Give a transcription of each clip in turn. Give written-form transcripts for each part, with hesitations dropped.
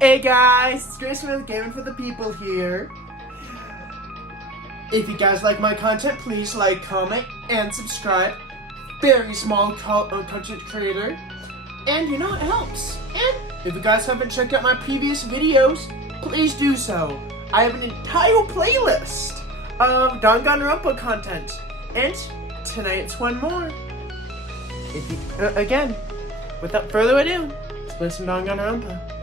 Hey guys, it's Grace with Gaming for the People here. If you guys like my content, please like, comment, and subscribe. Very small content creator. And you know, it helps. And if you guys haven't checked out my previous videos, please do so. I have an entire playlist of Danganronpa content. And tonight's one more. If you, again, without further ado, let's listen to Danganronpa.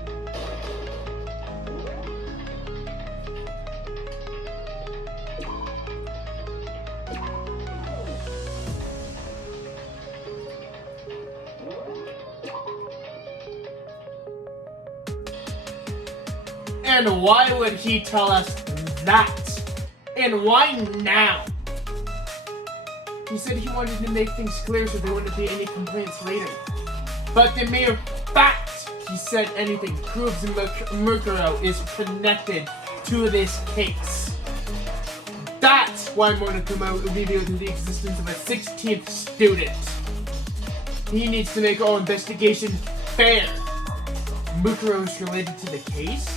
And why would he tell us that? And why now? He said he wanted to make things clear so there wouldn't be any complaints later. But the mere fact he said anything proves Mukuro is connected to this case. That's why Monokuma revealed the existence of a 16th student. He needs to make all investigation fair. Mukuro is related to the case?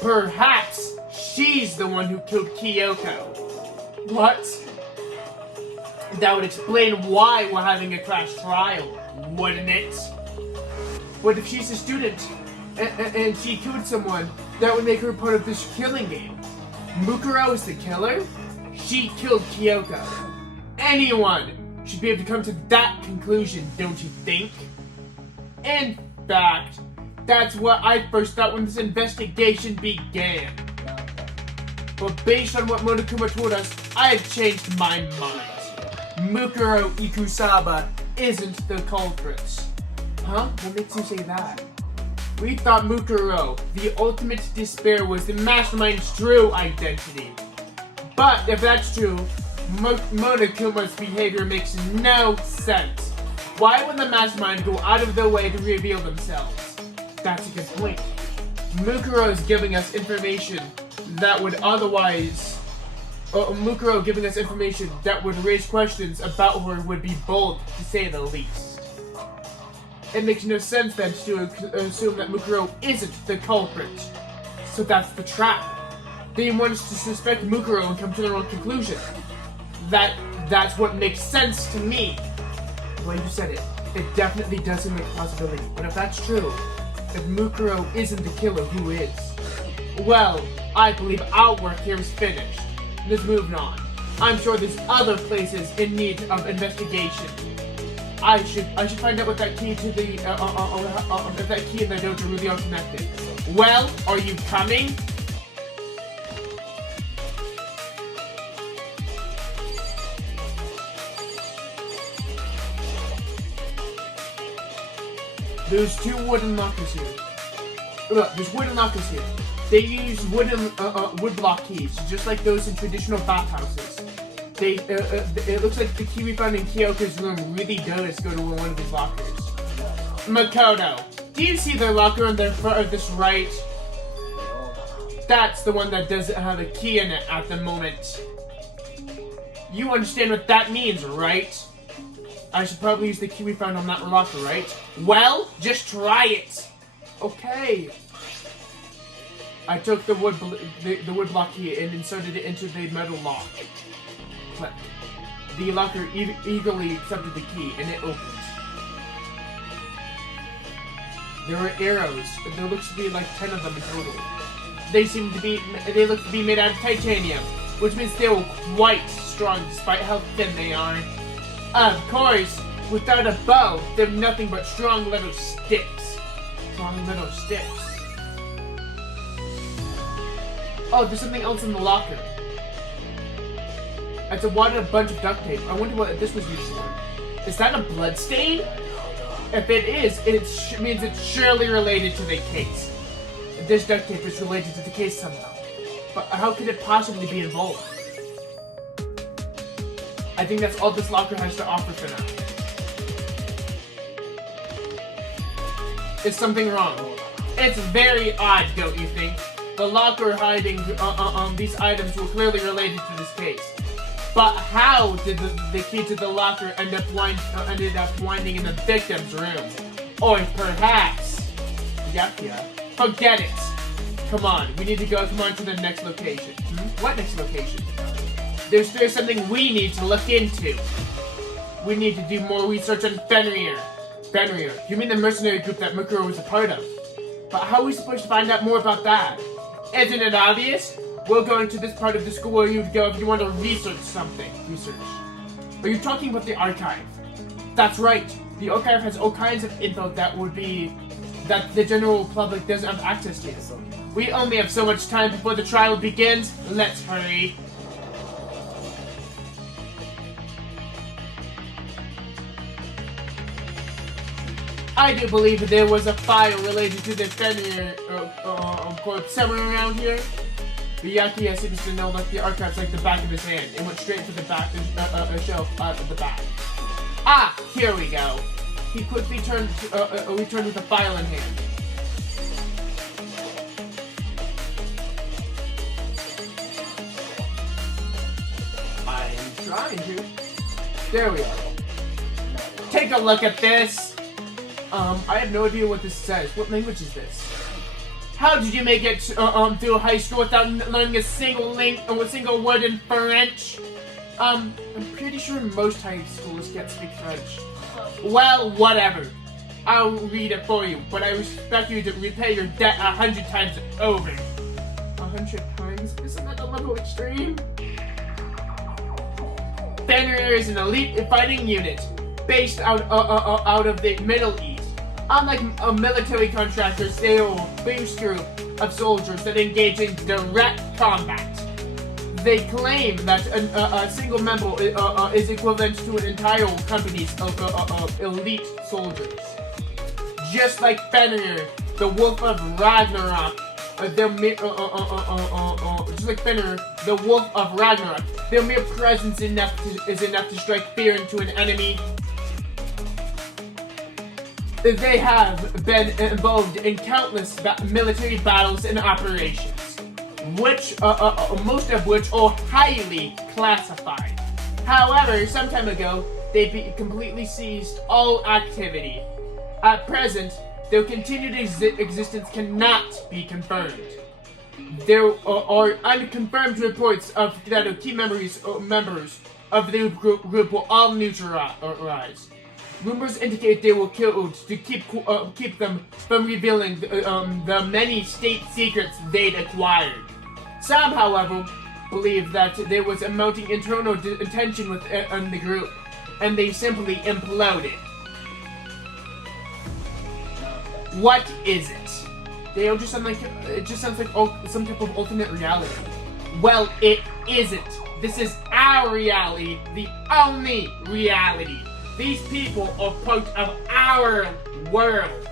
Perhaps she's the one who killed Kyoko. What? That would explain why we're having a crash trial, wouldn't it? What if she's a student and she killed someone? That would make her part of this killing game. Mukuro is the killer? She killed Kyoko. Anyone should be able to come to that conclusion, don't you think? In fact, that's what I first thought when this investigation began. But based on what Monokuma told us, I have changed my mind. Mukuro Ikusaba isn't the culprit. Huh? What makes you say that? We thought Mukuro, the ultimate despair, was the mastermind's true identity. But if that's true, Monokuma's behavior makes no sense. Why would the mastermind go out of their way to reveal themselves? That's a good point. Mukuro is giving us information that would otherwise... Mukuro giving us information that would raise questions about her would be bold, to say the least. It makes no sense then to assume that Mukuro isn't the culprit. So that's the trap. They want us to suspect Mukuro and come to their own conclusion. That's what makes sense to me. Well, you said it. It definitely does seem like a possibility. But if that's true, if Mukuro isn't the killer, who is? Well, I believe our work here is finished. Let's move on. I'm sure there's other places in need of investigation. I should find out what that key to the if that key and the dojo really are connected. Well, are you coming? There's two wooden lockers here. Look, there's wooden lockers here. They use wood block keys, just like those in traditional bathhouses. It looks like the key we found in Kyoko's room really does go to one of these lockers. Makoto, do you see the locker on the farthest right? That's the one that doesn't have a key in it at the moment. You understand what that means, right? I should probably use the key we found on that locker, right? Well, just try it. Okay. I took the wood block key and inserted it into the metal lock. Click. The locker eagerly accepted the key, and it opened. There were arrows. There looks to be like 10 of them in total. They look to be made out of titanium, which means they were quite strong despite how thin they are. Of course, without a bow, they're nothing but strong little sticks. Strong little sticks. Oh, there's something else in the locker. It's a wadded bunch of duct tape. I wonder what this was used for. Is that a blood stain? If it is, it means it's surely related to the case. This duct tape is related to the case somehow. But how could it possibly be involved? I think that's all this locker has to offer for now. Is something wrong? It's very odd, don't you think? The locker hiding these items were clearly related to this case. But how did the key to the locker ended up winding in the victim's room? Or perhaps yeah. Forget it. Come on, we need to go. Come on to the next location. What next location? There's something we need to look into. We need to do more research on Fenrir. Fenrir? You mean the mercenary group that Mukuro was a part of? But how are we supposed to find out more about that? Isn't it obvious? We're going to this part of the school where you'd go if you want to research something. Research. Are you talking about the archive? That's right. The archive has all kinds of info that the general public doesn't have access to. We only have so much time before the trial begins. Let's hurry. I do believe that there was a file related to the Fenrir corpse somewhere around here. Byakuya seems to know like the archives like the back of his hand. It went straight to the back, shelf at the back. Ah, here we go. He quickly returned with a file in hand. I'm trying to. There we are. Take a look at this. I have no idea what this says. What language is this? How did you make it through high school without learning a single word in French? I'm pretty sure most high schools can't speak French. Well, whatever. I'll read it for you, but I expect you to repay your debt 100 times over. 100 times? Isn't that a little extreme? Fenrir is an elite fighting unit based out of the Middle East. Unlike military contractors, they are a base group of soldiers that engage in direct combat. They claim that a single member is equivalent to an entire company's elite soldiers. Just like Fenrir, the Wolf of Ragnarok, their mere presence is enough to strike fear into an enemy. They have been involved in countless military battles and operations, which most of which are highly classified. However, some time ago, they completely ceased all activity. At present, their continued existence cannot be confirmed. There are unconfirmed reports that key members of the group will all neutralize. Rumors indicate they were killed to keep them from revealing the many state secrets they'd acquired. Some, however, believe that there was a mounting internal tension within the group, and they simply imploded. What is it? It just sounds like some type of alternate reality. Well, it isn't. This is our reality, the only reality. These people are part of our world.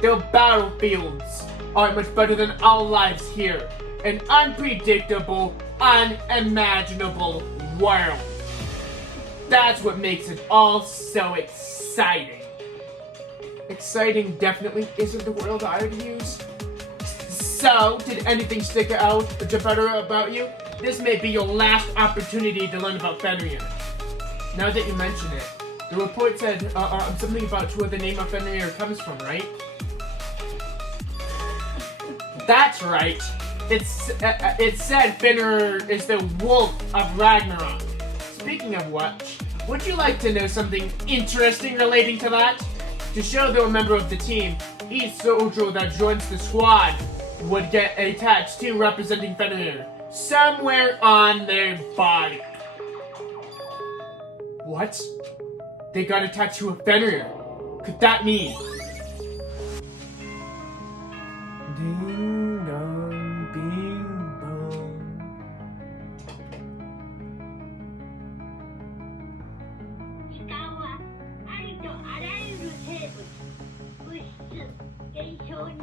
Their battlefields are much better than our lives here. An unpredictable, unimaginable world. That's what makes it all so exciting. Exciting definitely isn't the word I would use. So, did anything stick out better about you? This may be your last opportunity to learn about Fenrir. Now that you mention it, the report said something about where the name of Fenrir comes from, right? That's right. It said Fenrir is the Wolf of Ragnarok. Speaking of which, would you like to know something interesting relating to that? To show they're a member of the team, each soldier that joins the squad would get a tattoo representing Fenrir somewhere on their body. What? They got a tattoo of Fenrir. Could that mean? Ding dong, bing bong. 時間はありとあらゆる生物、物質、現象に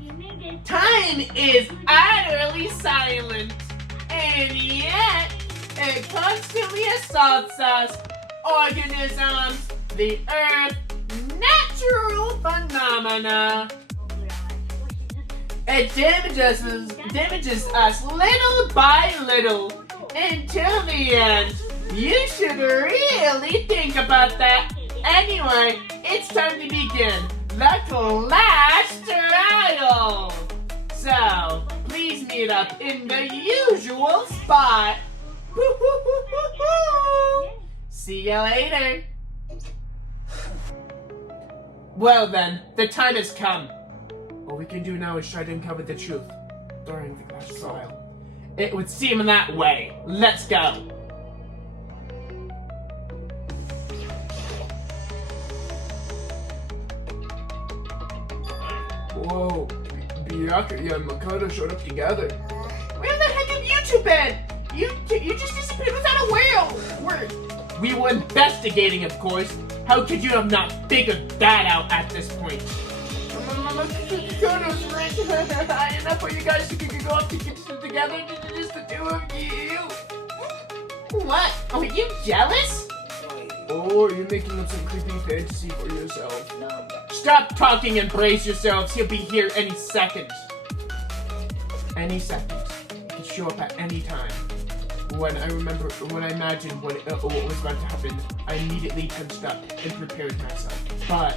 夢で Time is utterly silent, and yet it constantly assaults us, organisms, the earth, natural phenomena. 僕らは少しずつ It damages us little by little until the end. You should really think about that. Anyway, it's time to begin. the class trial. So, please meet up in the usual spot. See you later. Well then, the time has come. All we can do now is try to uncover the truth during the class trial. It would seem that way. Let's go. Whoa, Bianca and Makoto showed up together. Where the heck have you two been? You just disappeared without a word. We were investigating, of course. How could you have not figured that out at this point? Makoto's right. Enough for you guys to go up together, just the two of you. What? Are you jealous? Or are you making up some creepy fantasy for yourself? Stop talking and brace yourselves. He'll be here any second. Any second. He could show up at any time. When I imagined what was about to happen, I immediately tensed up and prepared myself. But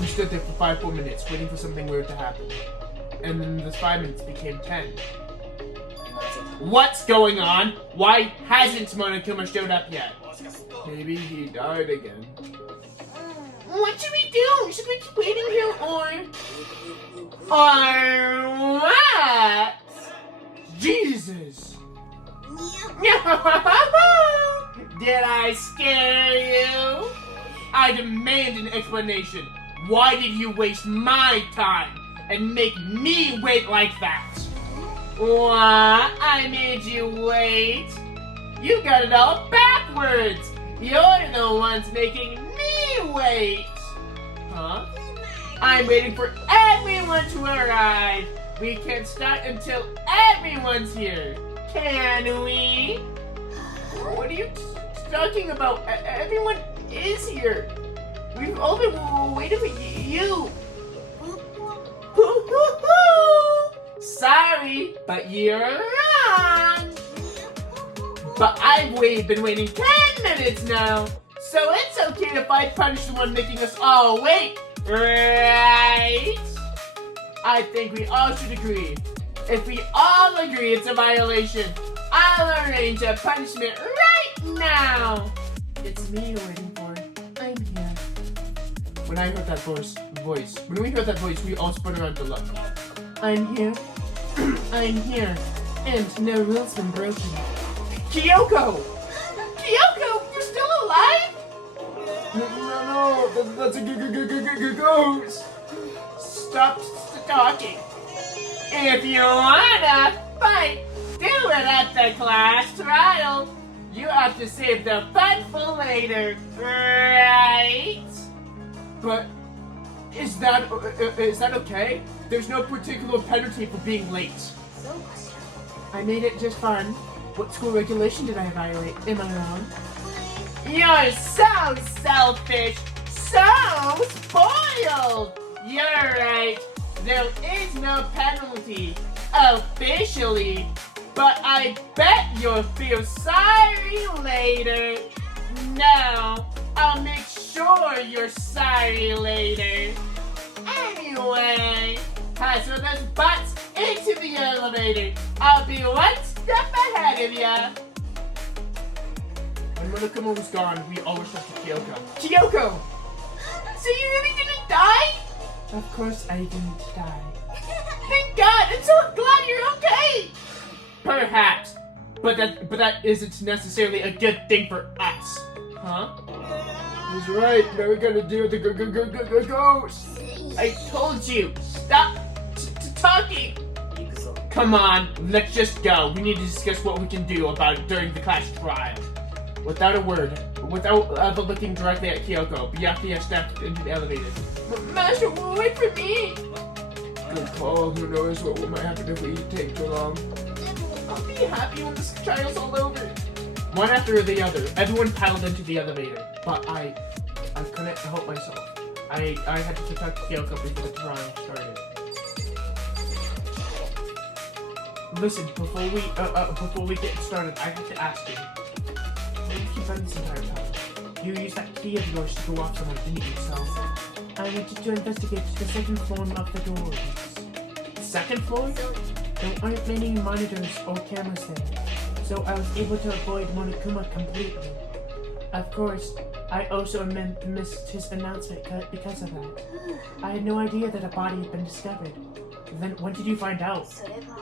we stood there for 5 full minutes, waiting for something weird to happen. And then the 5 minutes became 10. What's going on? Why hasn't Monokuma showed up yet? Maybe he died again. What should we do? Should we keep waiting here or what? Jesus! Did I scare you? I demand an explanation. Why did you waste my time and make me wait like that? What? I made you wait? You got it all backwards. You're the ones making me wait. Huh? I'm waiting for everyone to arrive. We can't start until everyone's here. Can we? What are you talking about? Everyone is here. We've all been waiting for you. Sorry, but you're wrong. But I've been waiting 10 minutes now. So it's okay if I punish the one making us all wait. Right? I think we all should agree. If we all agree it's a violation, I'll arrange a punishment right now. It's me you're waiting for. I'm here. When we heard that voice, we all spun around to look. I'm here. I'm here. And no rule's been broken. Kyoko! Kyoko, you're still alive? No, that's a ghost. Stop talking. If you wanna fight, do it at the class trial. You have to save the fun for later, right? But is that okay? There's no particular penalty for being late. I made it just fun. What school regulation did I violate? Am I wrong? You're so selfish, so spoiled. You're right. There is no penalty, officially. But I bet you'll feel sorry later. No, I'll make sure you're sorry later. Anyway, pass with those butts into the elevator. I'll be one step ahead of ya. When Monokuma was gone, we all rushed up to Kyoko. Kyoko! So you really didn't die? Of course I didn't die. Thank God! I'm so glad you're okay! Perhaps. But that isn't necessarily a good thing for us. Huh? He's right. Now we gotta deal with the ghost. I told you. Stop talking. Come on, let's just go. We need to discuss what we can do about it during the class trial. Without a word, without ever looking directly at Kyoko, Byakuya stepped into the elevator. Master, wait for me! Good call. Who knows what might happen if we take too long. I'll be happy when this trial's all over. One after the other, everyone piled into the elevator, but I couldn't help myself. I had to protect Kyoko before the trial started. Listen, before we get started, I have to ask you. Where did you been this entire time? you used that key of yours to go off someone, didn't you? So I wanted to investigate the second floor of the doors. Second floor? There aren't many monitors or cameras there, so I was able to avoid Monokuma completely. Of course, I also missed his announcement because of that. I had no idea that a body had been discovered. Then when did you find out?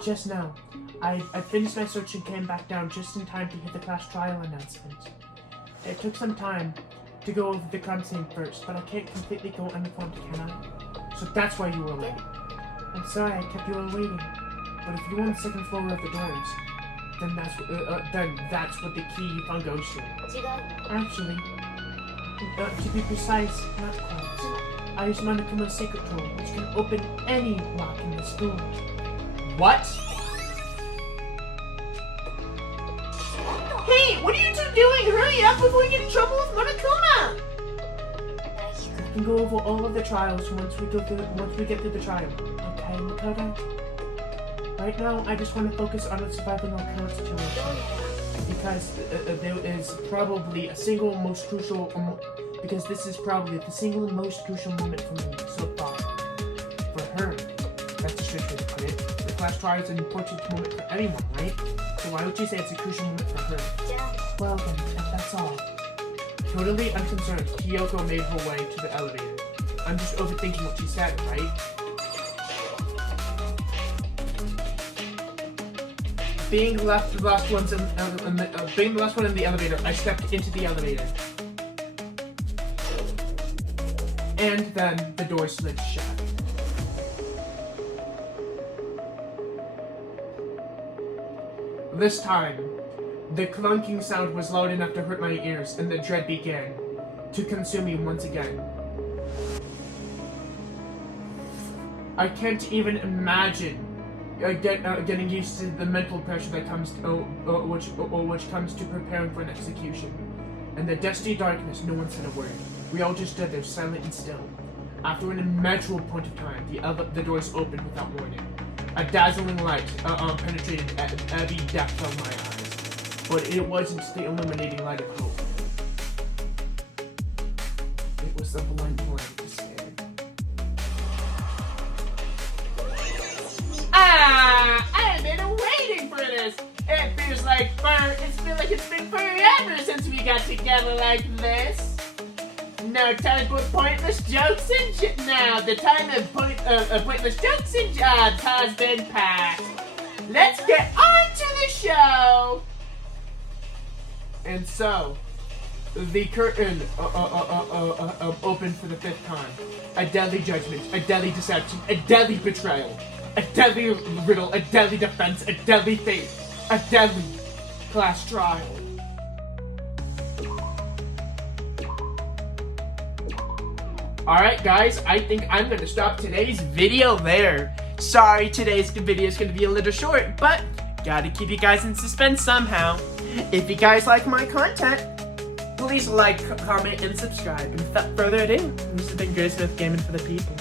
Just now. I finished my search and came back down just in time to hear the class trial announcement. It took some time to go over the crime scene first, but I can't completely go uninformed, can I? So that's why you were late. I'm sorry I kept you all waiting. But if you're on the second floor of the doors, then that's what the key you found goes to. Actually, to be precise, not quite. I use Monokuma's secret tool, which can open any lock in this door. What? Hey, what are you two doing? Hurry up before we get in trouble with Monokuma! We can go over all of the trials once we get through the trial. Okay, Makoto? Right now, I just want to focus on surviving our current situation. Because there is probably a single most crucial... because this is probably the single most crucial moment for me so far. For her. That's the strict way to put it. The class trial is an important moment for anyone, right? So why would you say it's a crucial moment for her? Well then, if that's all. Totally unconcerned, Kyoko made her way to the elevator. I'm just overthinking what she said, right? Being the last one in the elevator, I stepped into the elevator. And then the door slid shut. This time, the clunking sound was loud enough to hurt my ears, and the dread began to consume me once again. I can't even imagine getting used to the mental pressure that comes which comes to preparing for an execution. In the dusty darkness, no one said a word. We all just stood there, silent and still. After an immeasurable point of time, the doors opened without warning. A dazzling light penetrated every depth of my eyes, but it wasn't the illuminating light of hope. It was the blind light of despair. I've been waiting for this. It feels like it's been forever since we got together like this. No time for pointless jokes and now the time of pointless jokes and jobs has been passed. Let's get on to the show. And so, the curtain opened for the fifth time. A deadly judgment, a deadly deception, a deadly betrayal, a deadly riddle, a deadly defense, a deadly fate, a deadly class trial. Alright guys, I think I'm going to stop today's video there. Sorry, today's video is going to be a little short, but gotta keep you guys in suspense somehow. If you guys like my content, please like, comment, and subscribe. And without further ado, this has been Gray Smith Gaming for the People.